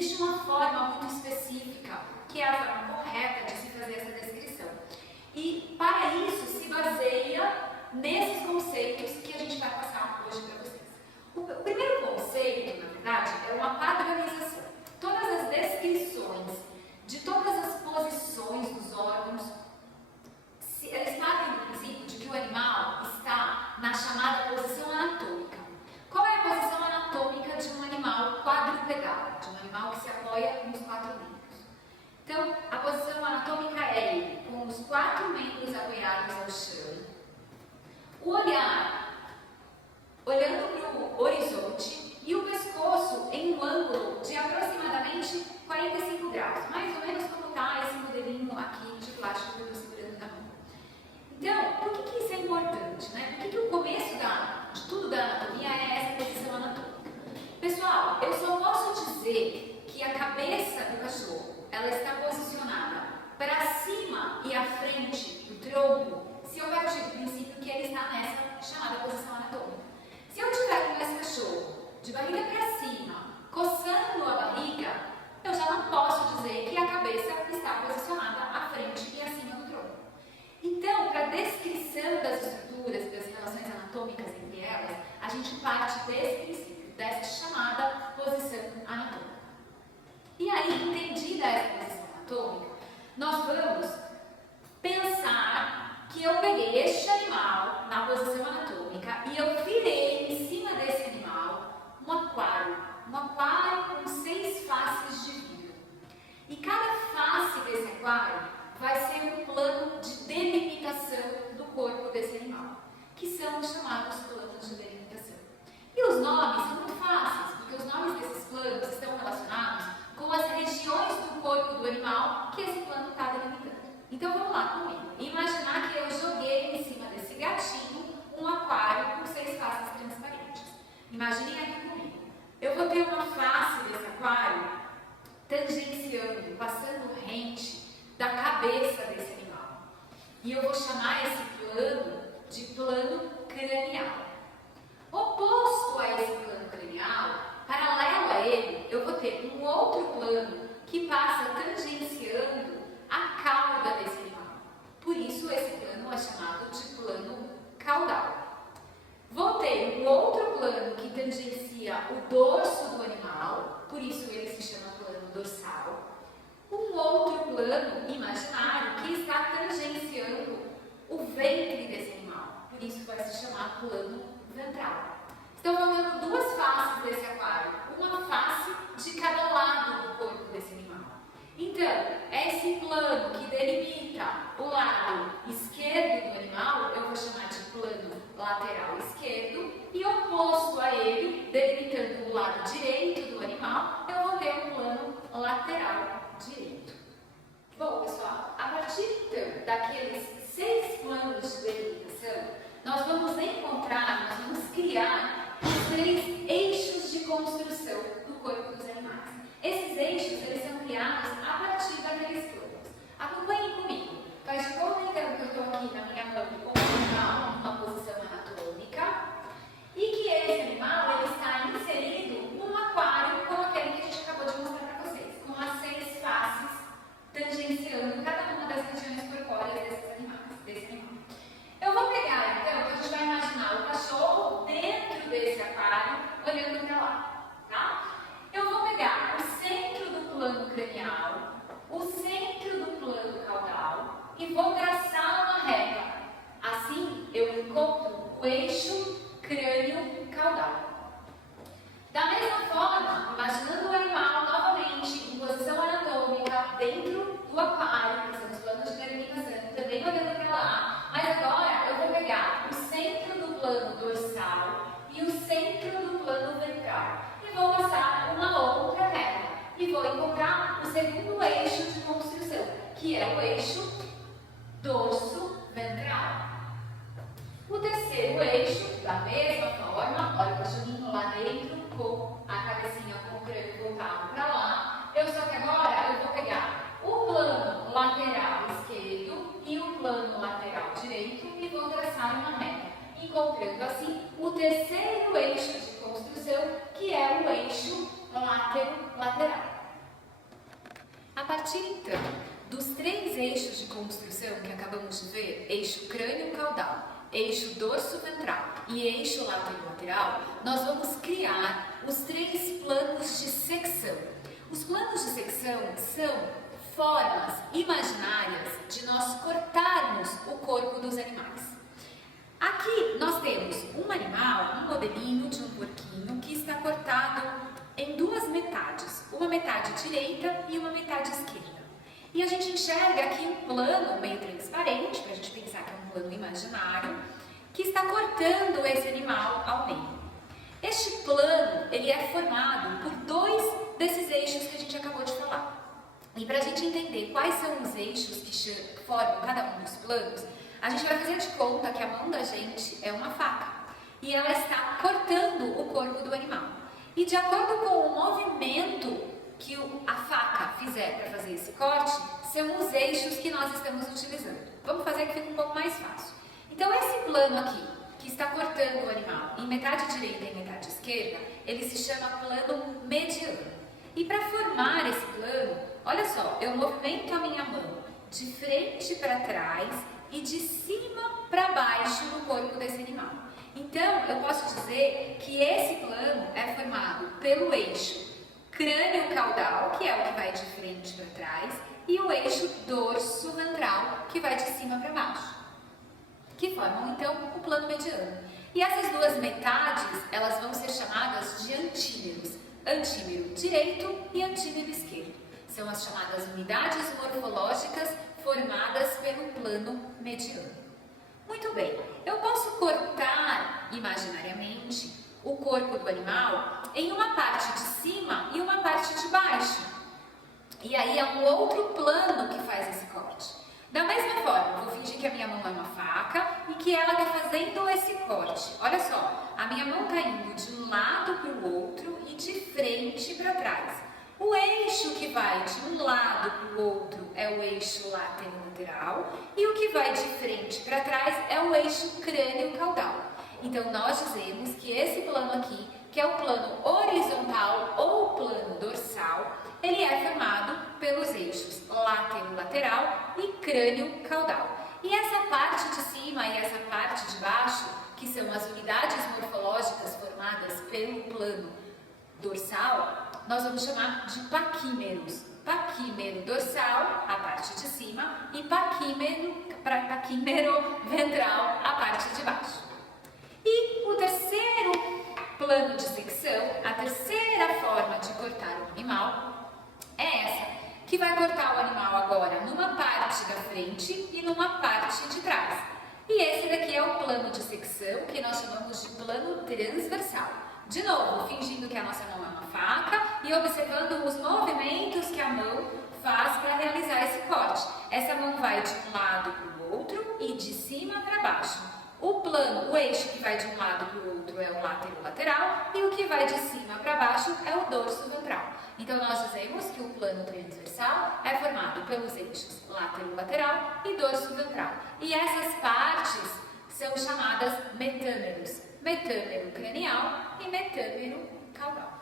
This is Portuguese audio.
existe uma forma muito específica, que é a forma correta de se fazer essa descrição. E para isso se baseia nesses conceitos que a gente vai passar hoje para vocês. O primeiro conceito, na verdade, é uma padronização. Todas as descrições de todas as posições dos órgãos, eles partem do princípio de que o animal está na chamada posição anatômica. Qual é a posição anatômica de um animal quadrupedal, de um animal que se apoia nos 4 membros? Então, a posição anatômica é ele, com os 4 membros apoiados ao chão, o olhar olhando para o horizonte e o pescoço em um ângulo de aproximadamente 45 graus, mais ou menos como está esse modelinho aqui de plástico que eu estou segurando na mão. Então, por que isso é importante, né? Por que o começo de tudo da anatomia é essa posição anatômica? Pessoal, eu só posso dizer que a cabeça do cachorro, ela está posicionada para cima e à frente do tronco, se eu partir do princípio que ele está nessa chamada posição anatômica. Se eu tiver com esse cachorro de barriga para cima, coçando a barriga, eu já não posso dizer que a cabeça está posicionada à frente e acima do tronco. Então, para a descrição das estruturas e das relações anatômicas entre elas, a gente parte desse princípio, dessa chamada posição anatômica. E aí, entendida essa posição anatômica, nós vamos pensar que eu peguei este animal na posição anatômica e eu virei em cima desse animal um aquário com 6 faces de vidro. E cada face desse aquário vai ser um plano de delimitação do corpo desse animal, que são os chamados planos de delimitação. E os nomes são muito fáceis, porque os nomes desses planos estão relacionados com as regiões do corpo do animal que esse plano está delimitando. Então vamos lá comigo. Imaginar que eu joguei em cima desse gatinho um aquário com 6 faces transparentes. Imaginem aqui comigo. Eu vou ter uma face desse aquário tangenciando, passando rente da cabeça desse animal. E eu vou chamar esse plano de plano cranial. Oposto a esse plano cranial, paralelo a ele, eu vou ter um outro plano que passa tangenciando a cauda desse animal. Por isso, esse plano é chamado de plano caudal. Vou ter um outro plano que tangencia o dorso do animal, por isso ele se chama plano dorsal. Um outro plano imaginário que está tangenciando o ventre desse animal, por isso vai se chamar plano ventral. Estão faltando 2 faces desse aquário, uma face de cada lado do corpo desse animal. Então, esse plano que delimita o lado esquerdo do animal, eu vou chamar de plano lateral esquerdo, e oposto a ele, delimitando o lado direito do animal, eu vou ter um plano lateral direito. Bom, pessoal, a partir então daqueles 6 planos de delimitação, nós vamos criar os 3 eixos de construção do corpo dos animais. Esses eixos, eles são criados a partir daqueles planos. Acompanhem comigo. Faz de conta então que eu estou aqui na minha mão com um animal numa posição anatômica e que esse animal ele está inserido num aquário como aquele que a gente acabou de mostrar para vocês, com as 6 faces tangenciando cada uma das regiões corpóreas desse animal. Eu vou pegar então, a gente vai imaginar o cachorro dentro desse aquário olhando para lá, tá? Eu vou pegar o centro do plano cranial, o centro do plano caudal e vou traçar uma reta. Assim, eu encontro o eixo crânio-caudal. Da mesma forma, imaginando o animal novamente em posição anatômica dentro do aquário, que são os planos de delimitação, também olhando para lá, mas agora eu vou pegar o centro do plano dorsal e o centro do plano ventral e vou passar uma outra reta e vou encontrar o segundo eixo de construção, que é o eixo dorso-ventral. O terceiro eixo, da mesma forma, olha o cachorrinho lá dentro, com a cabecinha com o crânio voltado para lá. Só que agora eu vou pegar o plano lateral esquerdo e o plano lateral direito e vou traçar uma reta, encontrando assim o terceiro eixo de construção, que é o eixo látero-lateral. secção que acabamos de ver, eixo crânio-caudal, eixo dorso-ventral e eixo lateral, nós vamos criar os 3 planos de secção. Os planos de secção são formas imaginárias de nós cortarmos o corpo dos animais. Aqui nós temos um animal, um modelinho de um porquinho que está cortado em 2 metades, uma metade direita e uma metade esquerda. E a gente enxerga aqui um plano meio transparente, para a gente pensar que é um plano imaginário, que está cortando esse animal ao meio. Este plano, ele é formado por 2 desses eixos que a gente acabou de falar. E para a gente entender quais são os eixos que formam cada um dos planos, a gente vai fazer de conta que a mão da gente é uma faca e ela está cortando o corpo do animal. E de acordo com o movimento que a faca fizer para fazer esse corte, são os eixos que nós estamos utilizando. Vamos fazer que fica um pouco mais fácil. Então esse plano aqui, que está cortando o animal em metade direita e metade esquerda, ele se chama plano mediano. E para formar esse plano, olha só, eu movimento a minha mão de frente para trás e de cima para baixo no corpo desse animal. Então, eu posso dizer que esse plano é formado pelo eixo crânio-caudal, que é o que vai de frente para trás, e o eixo dorso-ventral, que vai de cima para baixo, que formam, então, o plano mediano. E essas 2 metades, elas vão ser chamadas de antímeros, antímero direito e antímero esquerdo. São as chamadas unidades morfológicas formadas pelo plano mediano. Muito bem, eu posso cortar imaginariamente o corpo do animal em uma parte de cima e uma parte de baixo. E aí é um outro plano que faz esse corte. Da mesma forma, vou fingir que a minha mão é uma faca e que ela está fazendo esse corte. Olha só, a minha mão está indo de um lado para o outro e de frente para trás. O eixo que vai de um lado para o outro é o eixo lateral e o que vai de frente para trás é o eixo crânio-caudal. Então, nós dizemos que esse plano aqui, que é o plano horizontal ou plano dorsal, ele é formado pelos eixos lateral e crânio-caudal. E essa parte de cima e essa parte de baixo, que são as unidades morfológicas formadas pelo plano dorsal, nós vamos chamar de paquímeros. Paquímero dorsal, a parte de cima, e paquímero ventral, a parte de baixo. E o terceiro plano de secção, a terceira forma de cortar o animal, é essa, que vai cortar o animal agora numa parte da frente e numa parte de trás. E esse daqui é o plano de secção, que nós chamamos de plano transversal. De novo, fingindo que a nossa mão é uma faca e observando os movimentos que a mão faz para realizar esse corte. Essa mão vai de um lado para o outro e de cima para baixo. O eixo que vai de um lado para o outro é o lateral e o que vai de cima para baixo é o dorso ventral. Então, nós dizemos que o plano transversal é formado pelos eixos lateral e dorso ventral. E essas partes são chamadas metâmeros. Metâmero cranial e metâmero caudal.